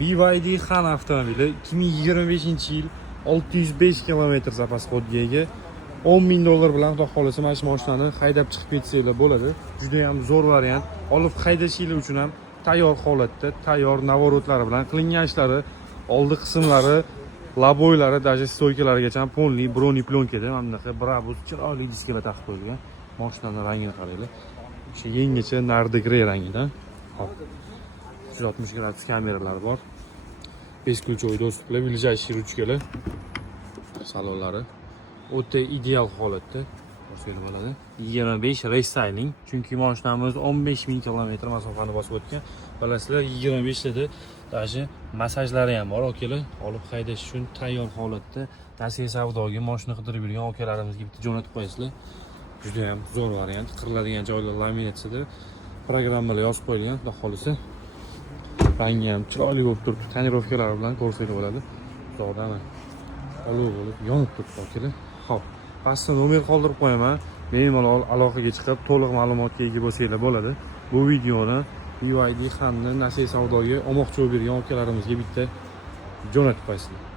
BYD Han avtomobili 2025-yil 605 km zapas qodiga ega. $10,000 bilan xudo xolasa mana shu mashinani haydab chiqib ketsanglar bo'ladi. Juda ham zo'r variant. Olib haydashinglar uchun ham tayyor holatda, tayyor navorotlari bilan qilingan ishlari, oldi qismlari, laboylari, даже stoykalarigacha ham polniy broni plonkada mana bunaqa Brabus chiroyli diskalar taqib qo'yilgan. Mashinaning rangini qaranglar. O'sha yangicha nardi grey rangidan. Hop. 360 gradus kameralar bor. 5 ключевой доступlar, ближайший ручкаlar. Salonlari o'ta ideal holatda bo'lsa bo'ladi. 25 restyling, chunki mashinamiz 15,000 km masofani bosib o'tgan. Bilasizlar, 25 da даже massajlari ham bor, okalar. Olib haydash uchun tayyor holatda Nasiya savdoga mashina qidirib yurgan okalarimizga bitta jo'natib qo'yasizlar. Juda ham zo'r variant. Qiriladigan joylar laminatsiyada programmalar yozib qo'yilgan, xudo xolisa. Rangi ham chiroyli bo'lib turibdi. Tonirovkalar bilan ko'rsatib bo'ladi. Xudodan olov bo'lib yonib turibdi, okalar. Xo'p, pastda nomer qoldirib qo'yaman. Bemalol aloqaga chiqib, to'liq ma'lumotga ega bo'lsanglar bo'ladi. Bu videoni BYD Hanni Nasiya savdoga olmoqchi bo'lib yurgan okalarimizga bitta jo'natib qo'yasizlar.